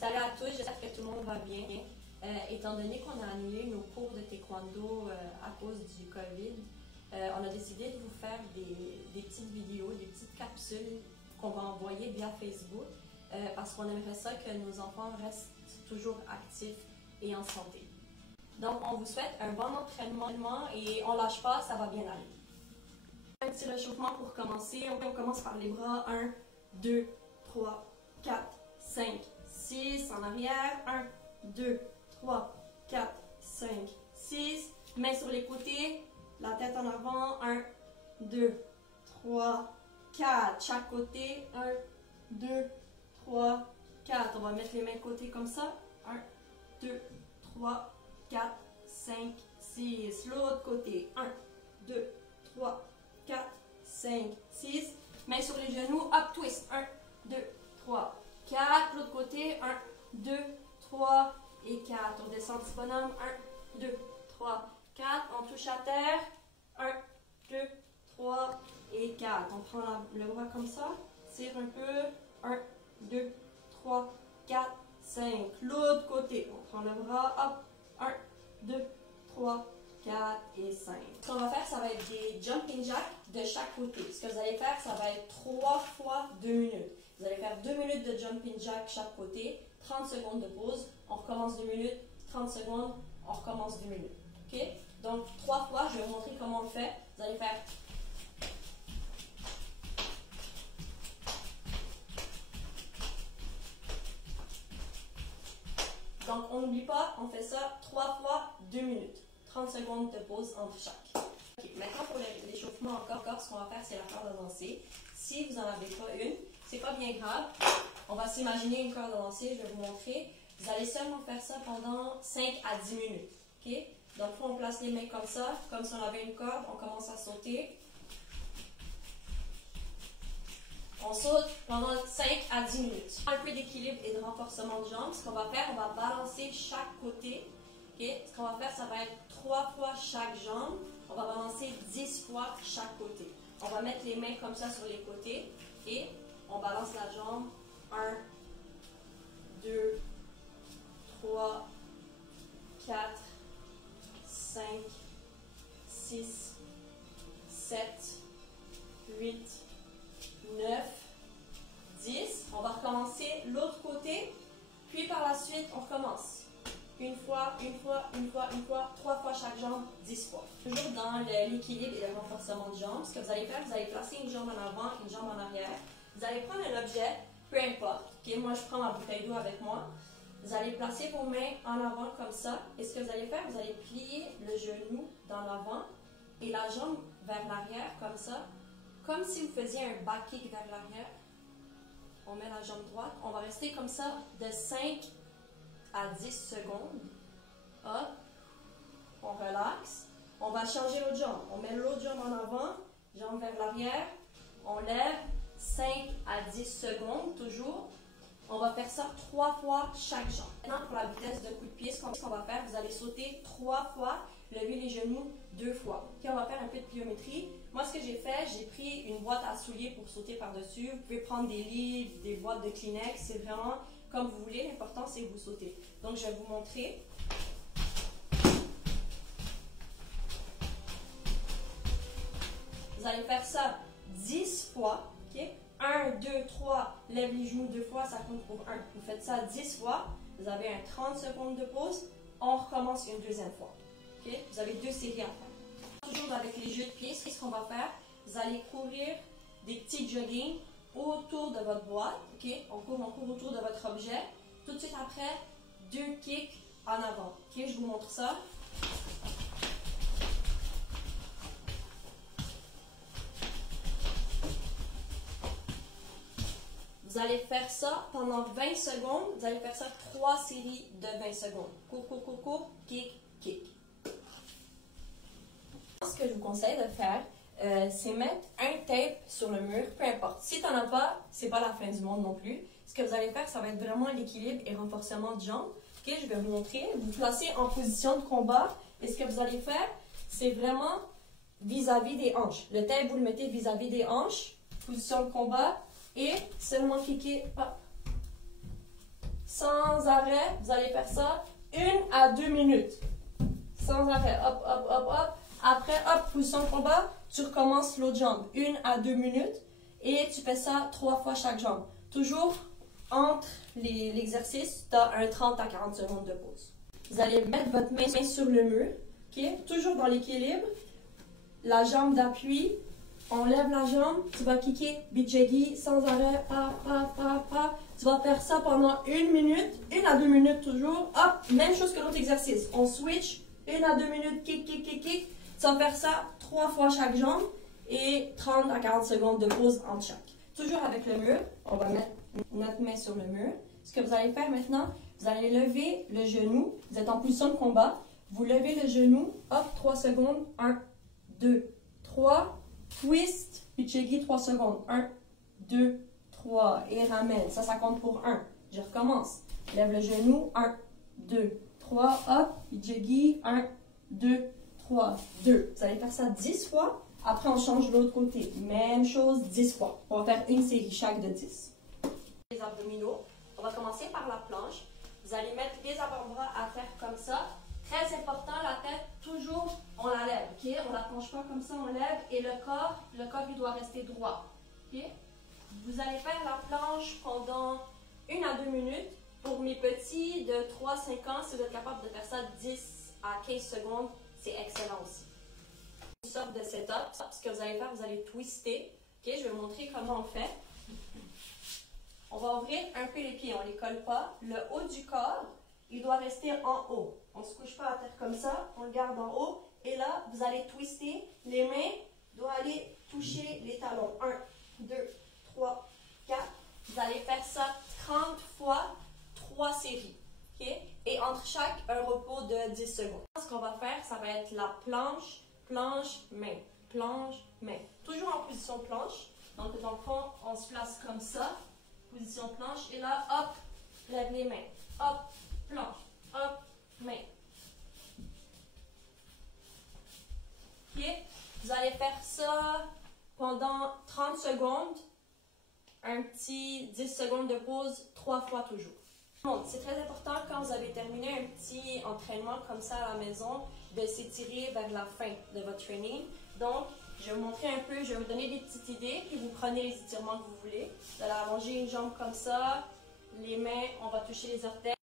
Salut à tous, j'espère que tout le monde va bien. Étant donné qu'on a annulé nos cours de taekwondo à cause du COVID, on a décidé de vous faire des petites vidéos, des petites capsules qu'on va envoyer via Facebook parce qu'on aimerait ça que nos enfants restent toujours actifs et en santé. Donc, on vous souhaite un bon entraînement et on lâche pas, ça va bien aller. Un petit réchauffement pour commencer. On commence par les bras. 1, 2, 3, 4, 5, 6. En arrière. 1, 2, 3, 4, 5, 6. Mains sur les côtés. La tête en avant. 1, 2, 3, 4. Chaque côté. 1, 2, 3, 4. On va mettre les mains de côté comme ça. 1, 2, 3, 4, 5, 6. L'autre côté. 1, 2, 3, 4, 5, 6. Mains sur les genoux. Up, twist. 1, 2, 3, 4. L'autre côté. 1, 2, 3 et 4. On descend petit bonhomme. 1, 2, 3, 4. On touche à terre. 1, 2, 3 et 4. On prend le bras comme ça. Tire un peu. 1, 2, 3, 4, 5. L'autre côté. On prend le bras. Hop. 1, 2, 3, 4 et 5. Ce qu'on va faire, ça va être des jumping jacks de chaque côté. Ce que vous allez faire, ça va être 3 fois 2 minutes. Vous allez faire 2 minutes de jumping jack chaque côté, 30 secondes de pause, on recommence 2 minutes, 30 secondes, on recommence 2 minutes. OK? Donc, 3 fois, je vais vous montrer comment on le fait. Vous allez faire donc, on n'oublie pas, on fait ça 3 fois 2 minutes. 30 secondes de pause entre chaque. Okay, maintenant, pour l'échauffement encore, ce qu'on va faire, c'est la corde avancée. Si vous n'en avez pas une, c'est pas bien grave. On va s'imaginer une corde avancée, je vais vous montrer. Vous allez seulement faire ça pendant 5 à 10 minutes. Okay? Donc, on place les mains comme ça, comme si on avait une corde. On commence à sauter. On saute pendant 5 à 10 minutes. Un peu d'équilibre et de renforcement de jambes. Ce qu'on va faire, on va balancer chaque côté. Okay? Ce qu'on va faire, ça va être 3 fois chaque jambe. On va balancer 10 fois chaque côté. On va mettre les mains comme ça sur les côtés et on balance la jambe. 1, 2, 3, 4, 5, 6, 7, 8, 9, 10. On va recommencer l'autre côté. Puis par la suite, on recommence. Une fois, 3 fois chaque jambe, 10 fois. Toujours dans l'équilibre et le renforcement de jambes, ce que vous allez faire, vous allez placer une jambe en avant, une jambe en arrière. Vous allez prendre un objet, peu importe. Okay? Moi, je prends ma bouteille d'eau avec moi. Vous allez placer vos mains en avant comme ça. Et ce que vous allez faire, vous allez plier le genou dans l'avant et la jambe vers l'arrière comme ça. Comme si vous faisiez un back kick vers l'arrière. On met la jambe droite. On va rester comme ça de 5 à 10 secondes. Hop. On relaxe. On va changer l'autre jambe. On met l'autre jambe en avant, jambe vers l'arrière. On lève 5 à 10 secondes, toujours. On va faire ça 3 fois chaque jambe. Maintenant, pour la vitesse de coup de pied, ce qu'on va faire, vous allez sauter 3 fois, lever les genoux 2 fois. Okay, on va faire un peu de pliométrie. Moi, ce que j'ai fait, j'ai pris une boîte à souliers pour sauter par-dessus. Vous pouvez prendre des livres, des boîtes de Kleenex. C'est vraiment comme vous voulez. L'important, c'est que vous sautez. Donc, je vais vous montrer. Vous allez faire ça 10 fois. Okay? 1, 2, 3, lève les genoux 2 fois, ça compte pour 1. Vous faites ça 10 fois. Vous avez un 30 secondes de pause. On recommence une deuxième fois. Okay? Vous avez 2 séries à faire. Toujours avec les jeux de pieds, ce qu'on va faire, vous allez courir des petits jogging autour de votre boîte. Okay? On court autour de votre objet. Tout de suite après, 2 kicks en avant. Okay? Je vous montre ça. Vous allez faire ça pendant 20 secondes. Vous allez faire ça 3 séries de 20 secondes. Cours, kick, kick. Ce que je vous conseille de faire, c'est mettre un tape sur le mur, peu importe. Si tu n'en as pas, c'est pas la fin du monde non plus. Ce que vous allez faire, ça va être vraiment l'équilibre et renforcement de jambes. Okay, je vais vous montrer. Vous placez en position de combat. Et ce que vous allez faire, c'est vraiment vis-à-vis des hanches. Le tape, vous le mettez vis-à-vis des hanches. Position de combat. Et seulement cliquer sans arrêt. Vous allez faire ça 1 à 2 minutes. Sans arrêt. Hop, hop, hop, hop. Après, hop, position de combat. Tu recommences l'autre jambe. 1 à 2 minutes. Et tu fais ça 3 fois chaque jambe. Toujours entre l'exercice, tu as un 30 à 40 secondes de pause. Vous allez mettre votre main sur le mur. Okay? Toujours dans l'équilibre. La jambe d'appui. On lève la jambe. Tu vas kicker Bijegi sans arrêt. Pa, pa, pa, pa. Tu vas faire ça pendant 1 minute. 1 à 2 minutes toujours. Hop, même chose que l'autre exercice. On switch. 1 à 2 minutes. Kick, kick, kick, kick. Tu vas faire ça 3 fois chaque jambe. Et 30 à 40 secondes de pause entre chaque. Toujours avec le mur. On va mettre notre main sur le mur. Ce que vous allez faire maintenant, vous allez lever le genou. Vous êtes en position de combat. Vous levez le genou. Hop, 3 secondes. 1, 2, 3. Twist. Bijegi, 3 secondes. 1, 2, 3. Et ramène. Ça compte pour 1. Je recommence. Lève le genou. 1, 2, 3. Hop. Bijegi. 1, 2, 3, 2. Vous allez faire ça 10 fois. Après, on change de l'autre côté. Même chose, 10 fois. On va faire une série chaque de 10. Les abdominaux. On va commencer par la planche. Vous allez mettre les avant-bras à terre comme ça. Très important, la tête, toujours, on la lève. Okay? On ne la plonge pas comme ça, on lève. Et le corps, il doit rester droit. Okay? Vous allez faire la planche pendant 1 à 2 minutes. Pour mes petits de 3-5 ans, si vous êtes capable de faire ça 10 à 15 secondes, c'est excellent aussi. Une sorte de setup. Ce que vous allez faire, vous allez twister. Okay? Je vais vous montrer comment on fait. On va ouvrir un peu les pieds, on ne les colle pas. Le haut du corps, il doit rester en haut. On ne se couche pas à terre comme ça, on le garde en haut. Et là, vous allez twister. Les mains doivent aller toucher les talons. 1, 2, 3, 4. Vous allez faire ça 30 fois, 3 séries. Okay? Et entre chaque, un repos de 10 secondes. Ce qu'on va faire, ça va être la planche, planche, main. Planche, main. Toujours en position planche. Donc, dans le fond, on se place comme ça. Position planche. Et là, hop, lève les mains. Hop, planche. Hop, main. Ok? Vous allez faire ça pendant 30 secondes. Un petit 10 secondes de pause, 3 fois toujours. C'est très important quand vous avez terminé un petit entraînement comme ça à la maison de s'étirer vers la fin de votre training. Donc, je vais vous montrer un peu, je vais vous donner des petites idées, puis vous prenez les étirements que vous voulez. Vous allez allonger une jambe comme ça, les mains, on va toucher les orteils.